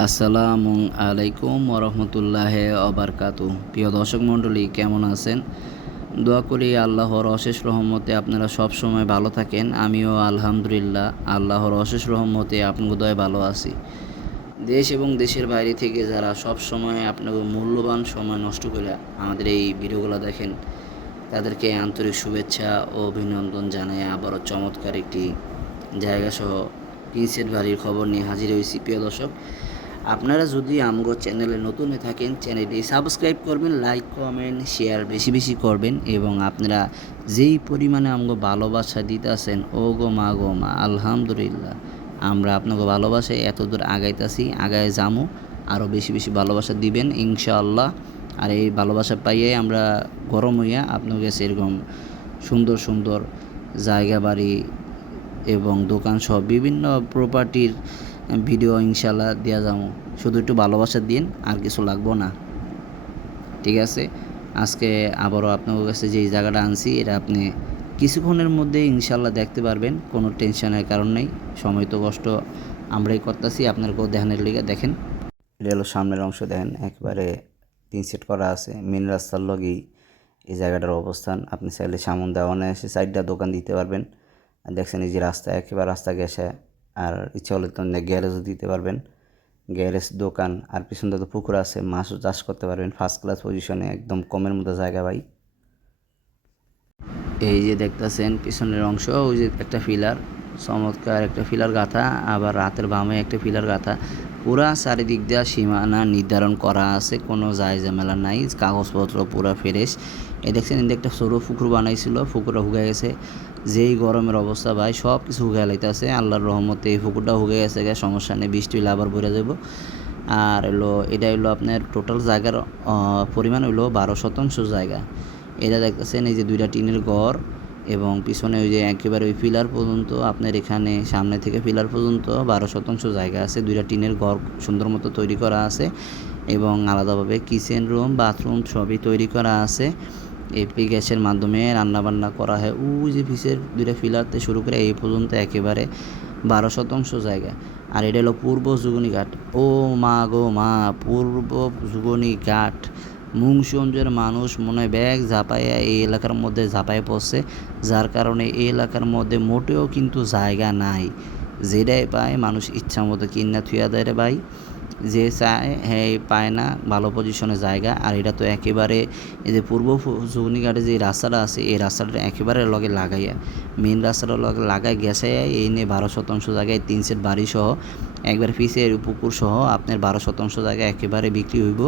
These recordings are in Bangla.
আসসালামু আলাইকুম ওরহমতুল্লাহ অবরকাতু প্রিয় দর্শক মণ্ডলী, কেমন আছেন? দোয়া করি আল্লাহর অশেষ রহমতে আপনারা সব সময় ভালো থাকেন। আমিও আলহামদুলিল্লাহ আল্লাহর অশেষ রহমতে আপনাকে দয় ভালো আছি। দেশ এবং দেশের বাইরে থেকে যারা সব সময় আপনাকে মূল্যবান সময় নষ্ট করে আমাদের এই ভিডিওগুলো দেখেন, তাদেরকে আন্তরিক শুভেচ্ছা ও অভিনন্দন জানাই। আবারও চমৎকার একটি জায়গাসহ প্রিন্সেট বাড়ির খবর নিয়ে হাজির হয়েছি। প্রিয় দর্শক আপনারা যদি আমগো চ্যানেলে নতুন হয়ে থাকেন, চ্যানেলটি সাবস্ক্রাইব করবেন, লাইক, কমেন্ট, শেয়ার বেশি বেশি করবেন এবং আপনারা যেই পরিমাণে আমগো ভালোবাসা দিতেছেন ও গো মা গো মা, আলহামদুলিল্লাহ। আমরা আপনাকে ভালোবাসায় এত দূর আগাইতেছি, আগায় যামু আরও বেশি বেশি ভালোবাসা দিবেন, ইনশাআল্লাহ। আর এই ভালোবাসা পাইয়ে আমরা গরম হইয়া আপনাকে সেরকম সুন্দর সুন্দর জায়গা বাড়ি এবং দোকান সহ বিভিন্ন প্রপার্টির ভিডিও ইনশাল্লাহ দেওয়া যাব শুধু একটু ভালোবাসা দিন, আর কিছু লাগবো না। ঠিক আছে? আজকে আবারও আপনার কাছে যেই জায়গাটা আনছি, এটা আপনি কিছুক্ষণের মধ্যে ইনশাল্লাহ দেখতে পারবেন, কোনো টেনশনের কারণ নেই। সময় তো কষ্ট, আমরাই করতেছি আপনার কেউ দেখানোর লিগে, দেখেন। এটা হলো সামনের অংশ, দেখেন, একবারে তিন সেট করা আছে মেন রাস্তার লগেই এই জায়গাটার অবস্থান। আপনি চাইলে সামন দেওয়া এসে সাইডটা দোকান দিতে পারবেন। দেখছেন এই যে রাস্তা, একেবারে রাস্তা গেছে আর ইচ্ছা হলে তো গ্যারেজও দিতে পারবেন। গ্যারেজ, দোকান আর পিছনটা তো পুকুর আছে, মাছও চাষ করতে পারবেন। ফার্স্ট ক্লাস পজিশনে একদম কমের মতো জায়গা ভাই। এই যে দেখতেছেন, পিছনের অংশ, ওই যে একটা ফিলার। চমৎকার একটা ফিলার গাথা, আবার রাতের বামে একটা ফিলার গাথা। পুরা চারিদিক দেওয়া সীমানা নির্ধারণ করা আছে, কোনো যায় ঝামেলা নাই, কাগজপত্র পুরা ফ্রেশ এ দেখছেন, এদিকে একটা সরু পুকুর বানাইছিল, পুকুরটা হুগে গেছে। যেই গরমের অবস্থা ভাই সব কিছু হুগে লাইতেছে, আল্লাহর রহমতে এই পুকুরটা হুগে গেছে সমস্যা নেই, বৃষ্টি হইলে আবার ভরে যাব আর হলো এটা হলো আপনার টোটাল জায়গার পরিমাণ হইল বারো শতাংশ জায়গা। এটা দেখতেছেন, এই যে দুইটা টিনের ঘর এবং পিছনে ওই যে একেবারে ওই পিলার পর্যন্ত, আপনার এখানে সামনে থেকে পিলার পর্যন্ত বারো শতাংশ জায়গা আছে। দুইটা টিনের ঘর সুন্দর মতো তৈরি করা আছে এবং আলাদাভাবে কিচেন রুম বাথরুম সবই তৈরি করা আছে। এপি গ্যাসের মাধ্যমে রান্নাবান্না করা হয়। ওই যে পিসের দুইটা ফিলারতে শুরু করে এই পর্যন্ত একেবারে বারো শতাংশ জায়গা। আর এটা হলো পূর্ব যুগনি ঘাট ও মা গো মা, পূর্ব যুগনি ঘাট মুংসঞ্জের মানুষ মনে ব্যাগ ঝাঁপাইয়া এই এলাকার মধ্যে ঝাঁপাই পড়ছে, যার কারণে এই এলাকার মধ্যে মোটেও কিন্তু জায়গা নাই। যেটাই পায় মানুষ ইচ্ছা মতো কিনা থুয়া দেয় রে ভাই। যে চায় হ্যাঁ পায় না, ভালো পজিশনে জায়গা। আর এটা তো একেবারে এই যে পূর্ব যুগনিঘাটে যে রাস্তাটা আছে, এই রাস্তাটা একেবারে লগে লাগাইয়া মেন রাস্তাটা লগে লাগাই গেছে এই নিয়ে বারো শতাংশ জায়গায় তিন সেট বাড়ি সহ একবার পিসের পুকুর সহ আপনার বারো শতাংশ জায়গা একেবারে বিক্রি হইব।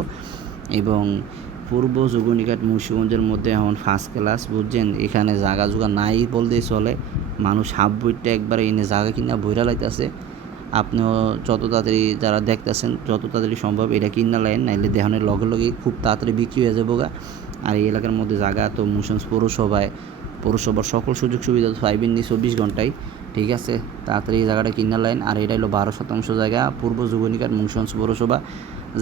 এবং পূর্ব যুগনিকাট মুন্সিগঞ্জের মধ্যে এখন ফার্স্ট ক্লাস বুঝছেন? এখানে জায়গা জুগা নাই বলতেই চলে। মানুষ হাফ বইটা একবারে এনে জায়গা কিনা বইরা লাইতেছে। আপনিও যত তাড়াতাড়ি যারা দেখতেছেন, যত তাড়াতাড়ি সম্ভব এটা কিনা লাইন, নাইলে দেহনের লগে লগে খুব তাড়াতাড়ি বিক্রি হয়ে যাব গা আর এই এলাকার মধ্যে জায়গা তো মুসন্স পৌরসভায় পৌরসভার সকল সুযোগ সুবিধা পাইবেন নি চব্বিশ ঘন্টায়। ঠিক আছে? তাড়াতাড়ি এই জায়গাটা কিনা লাইন আর এটা হলো বারো শতাংশ জায়গা। পূর্ব যুগনিকার মুন্সিগঞ্জ পৌরসভা।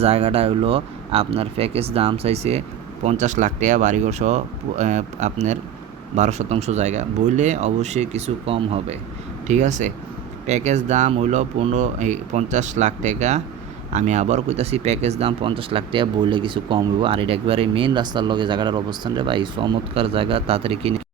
জায়গাটা হলো আপনার প্যাকেজ দাম চাইছে পঞ্চাশ লাখ টাকা বাড়িঘর সহ আপনার বারো শতাংশ জায়গা। বইলে অবশ্যই কিছু কম হবে। ঠিক আছে? প্যাকেজ দাম হইল পনেরো, এই পঞ্চাশ লাখ টাকা। আমি আবার কইতাছি প্যাকেজ দাম পঞ্চাশ লাখ টাকা, বইলে কিছু কম হইব। আর এটা একবারে মেন রাস্তার লগে জায়গাটার অবস্থান রে ভাই, চমৎকার জায়গা। তাড়াতাড়ি কিনে